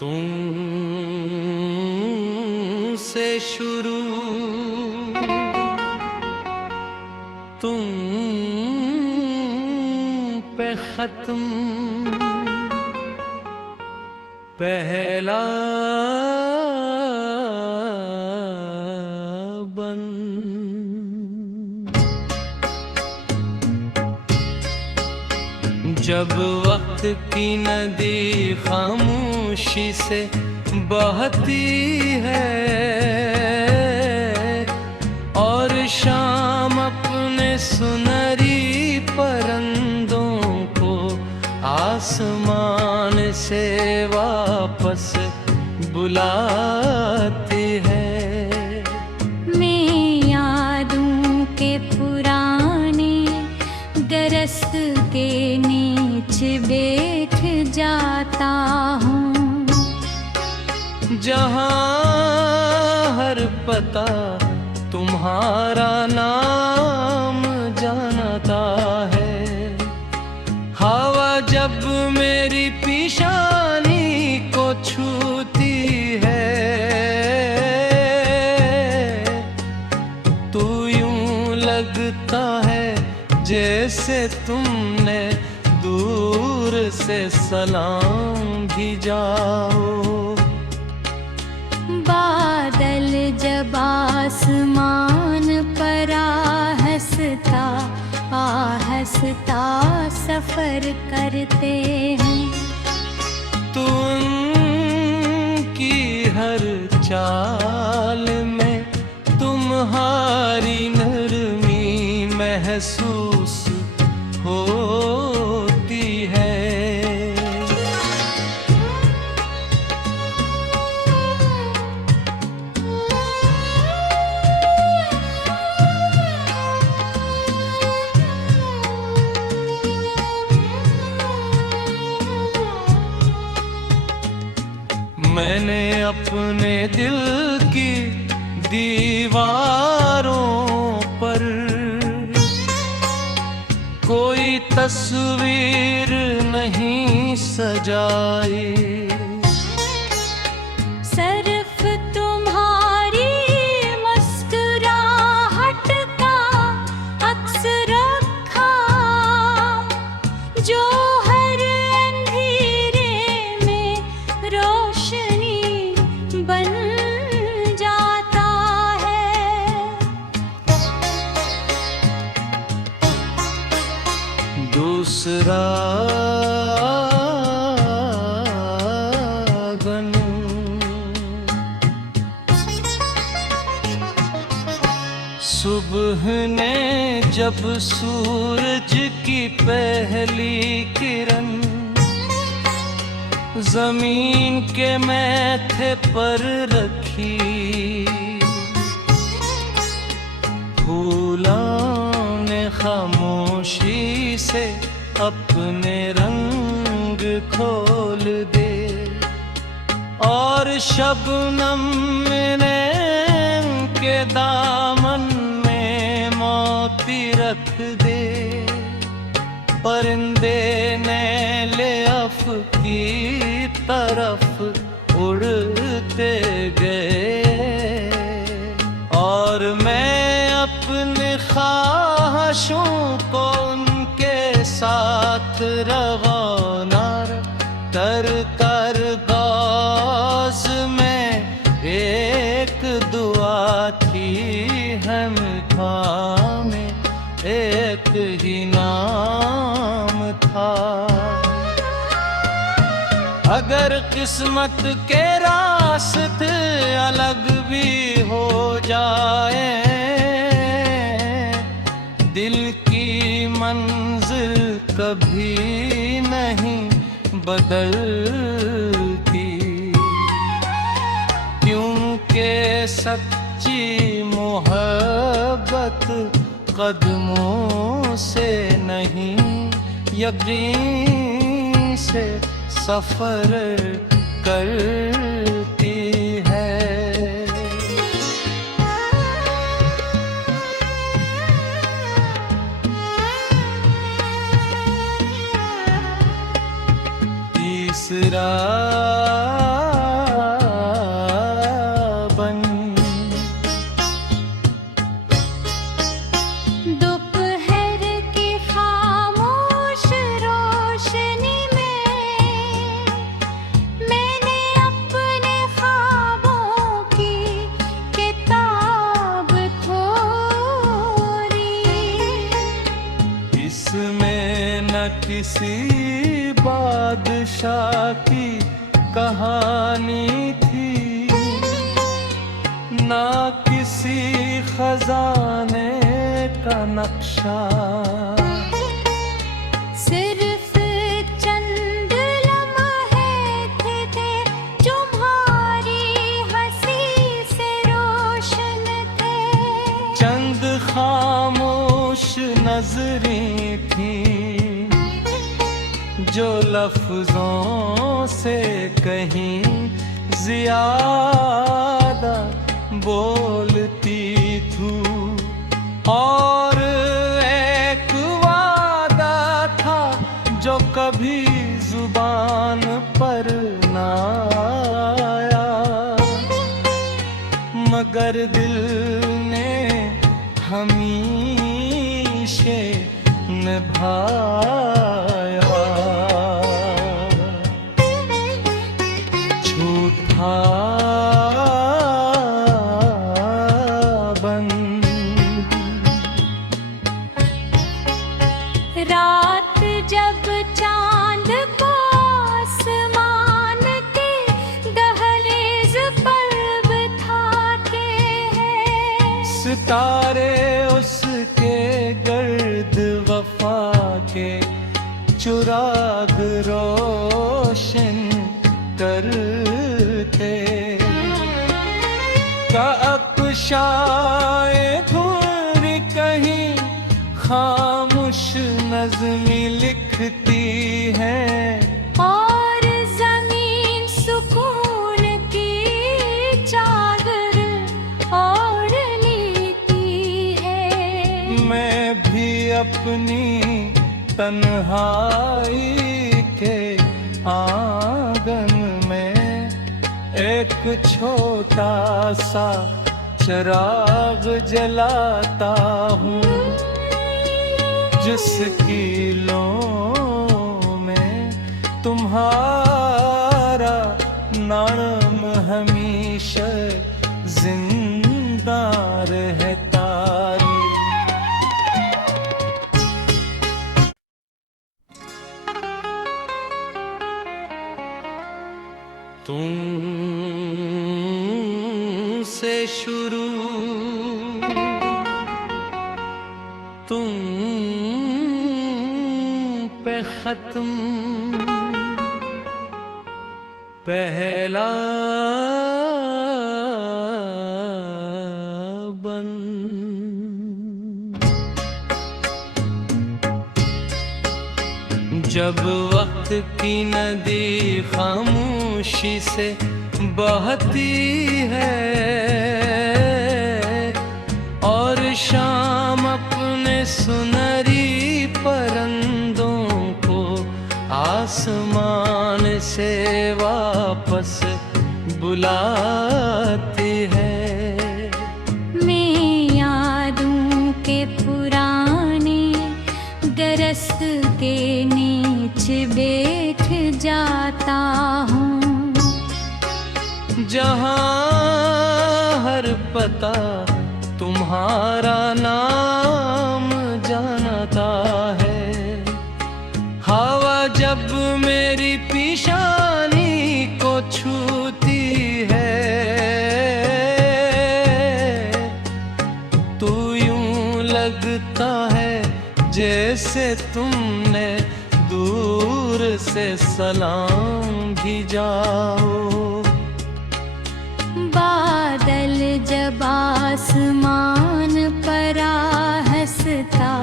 तुमसे शुरू तुम पे खत्म, पहला बंद। जब वक्त की नदी खामोशी से बहती है और शाम अपने सुनहरी परंदों को आसमान से वापस बुलाती है, मैं यादों के पुराने गरस के नीचे बैठ जाता हूँ, जहाँ हर पता तुम्हारा नाम जानता है। हवा जब मेरी पेशानी को छूती है तो यूं लगता है जैसे तुमने दूर से सलाम भेजाओ। बादल जब आसमान पर आहिस्ता सफर करते हैं, तो उनकी हर चाल में तुम्हारी नरमी महसूस होती है। मैंने अपने दिल की दीवारों पर कोई तस्वीर नहीं सजाई, सिर्फ तुम्हारी मुस्कुराहट का अक्स रखा जो हर अंधेरे में रोशनी बन जाता है। दूसरा गन सुबह ने जब सूरज की पहली किरण जमीन के माथे पर रखी, फूलों ने खामोशी से अपने रंग खोल दे और शबनम ने के दामन में मोती रख दे। परिंदे नीले अफ की तरफ उड़ते गए और मैं अपने ख्वाहिशों को उनके साथ रवाना कर गौज़ में एक दुआ थी हम में एक ही नाम था। अगर किस्मत के रास्ते अलग भी हो जाए, दिल की मंजिल कभी नहीं बदलती, क्योंकि सच्ची मोहब्बत कदमों से नहीं यकीन से सफर करती है। तीसरा उसमें न किसी बादशाह की कहानी थी, ना किसी खजाने का नक्शा। सिर्फ चंद लम्हे थे तुम्हारी हंसी से रोशन थे। चंद खामोश नजरें थीं जो लफ्जों से कहीं ज्यादा बोलती थी। और एक वादा था जो कभी जुबान पर ना आया, मगर दिल ने हमेशा निभाया। झूठा रात जब चांद को आसमान के दहलीज पर बिठाते हैं, सितारे उसके गर्द वफा के चुराग रोशन करते। कअपशाए धुर कहीं खामोश नज़्में लिखती है, और जमीन सुकून की चादर ओढ़ लेती है। मैं भी अपनी तन्हाई के आंगन में एक छोटा सा चिराग जलाता हूँ, जिसकी लो में तुम्हारा नाम हमेशा जिंदा रहता। तुमसे शुरू तुम पे खत्म, पहला बंद। जब वक्त की नदी खामोशी से बहती है और शाम अपने सुनहरी परंदों को आसमान से वापस बुलाती है, मैं यादों के पुराने दरस के नीचे बैठ जाता हूँ, जहाँ हर पता तुम्हारा नाम जानता है। हवा जब मेरी पेशानी को छूती है, तो यूं लगता है जैसे तुमने दूर से सलाम भेजा हो। बादल जब आसमान पर आहिस्ता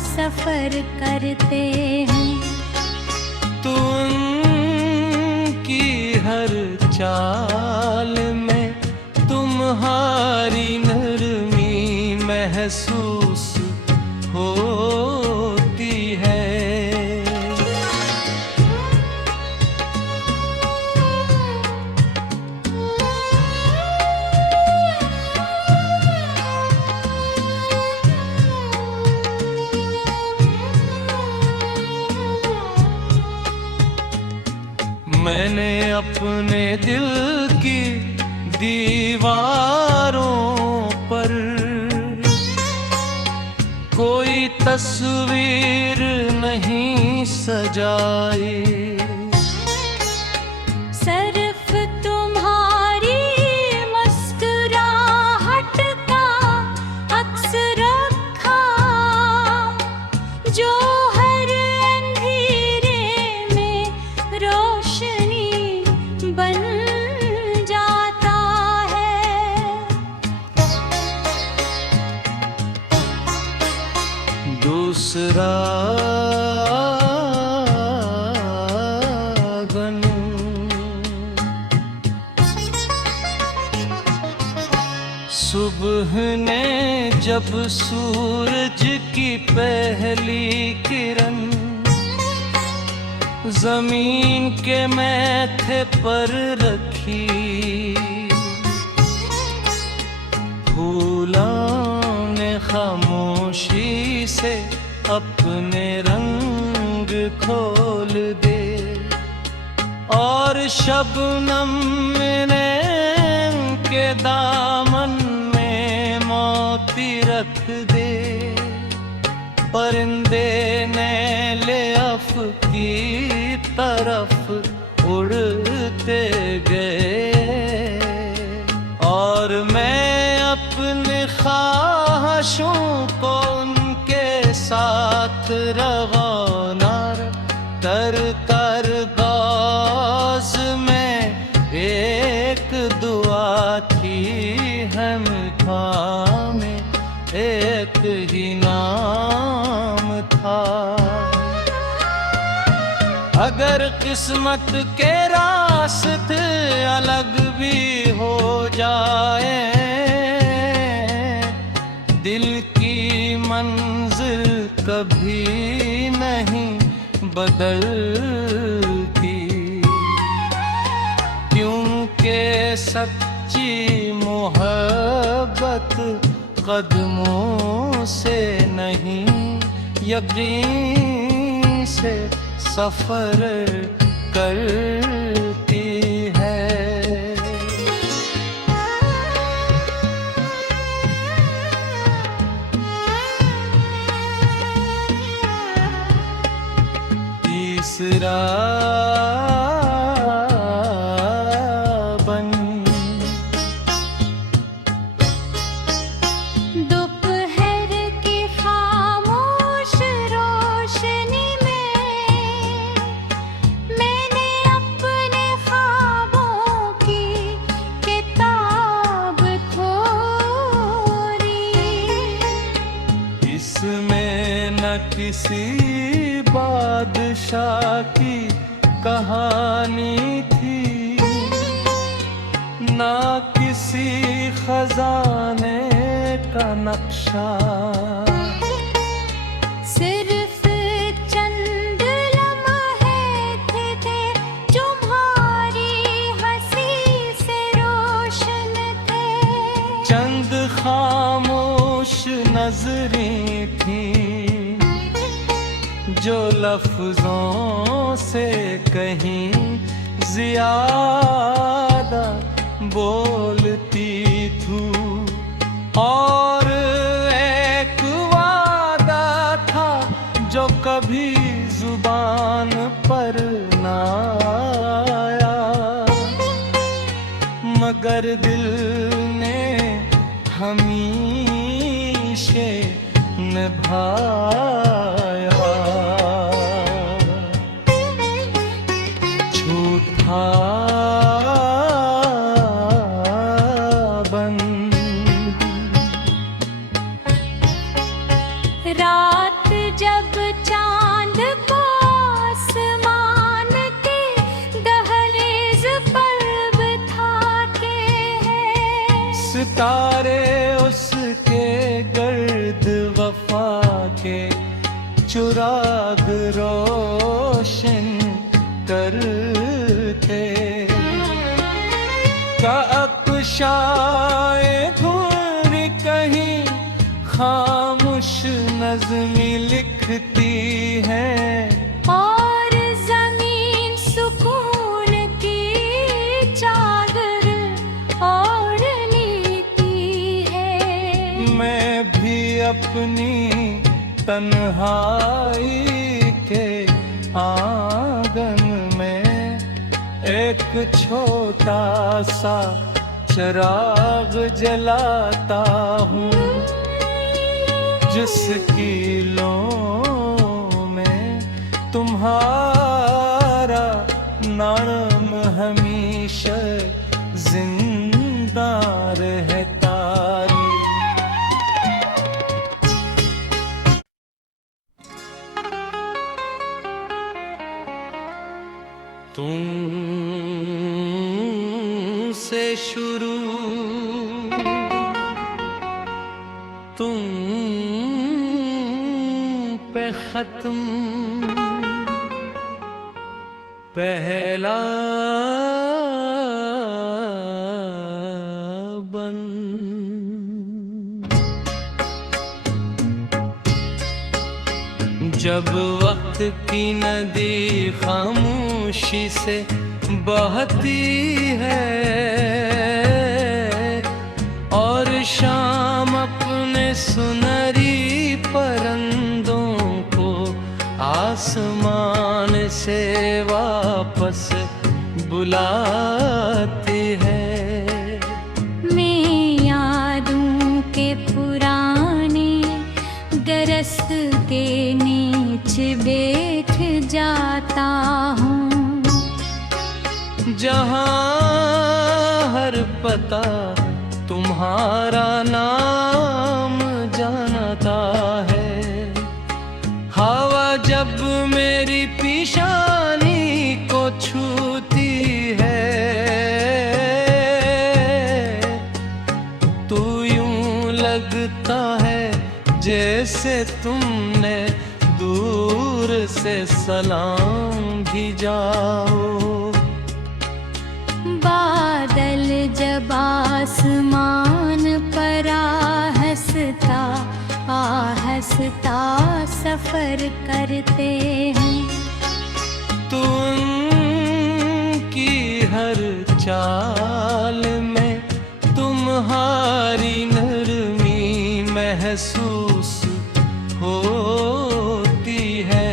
सफर करते हैं, तो उनकी हर चाल में तुम्हारी नरमी महसूस होती है। मैंने अपने दिल की दीवारों पर कोई तस्वीर नहीं सजाई। सिर्फ तुम्हारी मुस्कुराहट का अक्स रखा, जो हर अंधेरे में रोशनी बन जाता है। दूसरा सुबह ने जब सूरज की पहली किरण जमीन के माथे पर रखी, फूलों ने खामोशी से अपने रंग खोल दे, और शबनम ने के दामन में मोती रख दे। परिंदे ने ले अफ की तरफ उड़ते गए, और मैं अपनी ख्वाहिशों को उनके साथ रवाना कर कर गौज़ में एक दुआ थी, हम में एक ही नाम था। अगर किस्मत के रास्ते अलग भी हो जाए, दिल की मंजिल कभी नहीं बदलती, क्योंकि सच्ची मोहब्बत कदमों से नहीं यकीन से सफर करती है। तीसरा किसी बादशाह की कहानी थी, ना किसी खजाने का नक्शा, सिर्फ चंद लम्हे थे तुम्हारी हंसी से रोशन थे। चंद खामोश नजरें थी जो लफ्जों से कहीं ज्यादा बोलती थी, और एक वादा था जो कभी जुबान पर ना आया, मगर दिल ने हमेशा निभाया। रात जब चांद को आसमान के दहलीज पर बिठाते हैं, सितारे उसके गर्द वफा के चुराग रोशन करते, कअकशाए धूल कहीं खामोश नज़्में लिखती है, और जमीन सुकून की चादर ओढ़ लेती है। मैं भी अपनी तन्हाई के आंगन में एक छोटा सा चिराग जलाता हूँ, जिसकी लो में तुम्हारा नाम हमेशा जिंदा रहता रे। तुमसे शुरू तुम पे खत्म, पहला बंद। जब वक्त की नदी खामोशी से बहती है और शाम अपने सुनहरी परंदों को आसमान से वापस बुलाती है, मैं यादों के पुराने गरस के नीचे बैठ जाता हूँ, जहाँ हर पता तुम्हारा नाम जानता है। हवा जब मेरी पेशानी को छूती है तो यूं लगता है जैसे तुमने दूर से सलाम भेजाओ। बादल जब आसमान पर आहिस्ता सफर करते हैं, तो उनकी हर चाल में तुम्हारी नरमी महसूस होती है।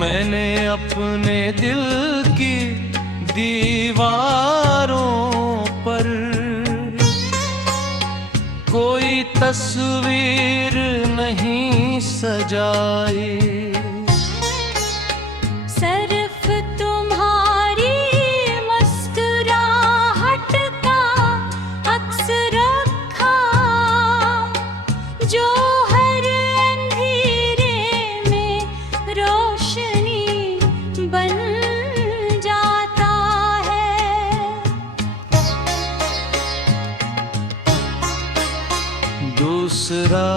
मैंने अपने दिल की दीवारों पर कोई तस्वीर नहीं सजाई, सिर्फ तुम्हारी मुस्कुराहट का अक्स रखा, जो हर अंधेरे में रोशनी बन जाता है। दूसरा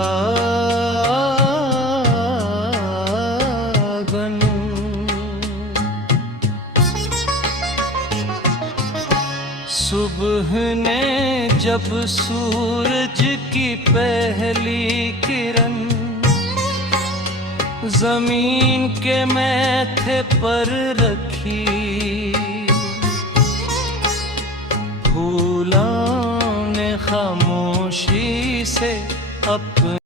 सुबह ने जब सूरज की पहली किरण जमीन के माथे पर रखी,